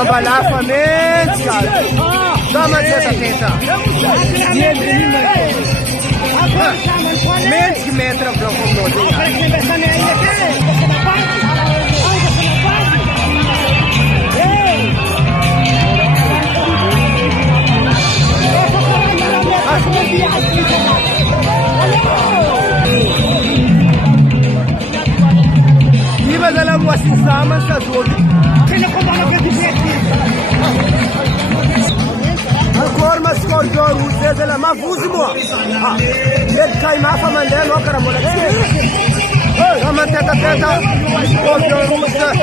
ambalafamente, cara. Dá uma teta. Menos que metra pra بدل مواسي سامن سازود كنا قبلنا كده الكور مسكور جور وزاد لا ما فوز مو كاي ما فمن ده لو كرم ولا كمان تتا سكور جور وزاد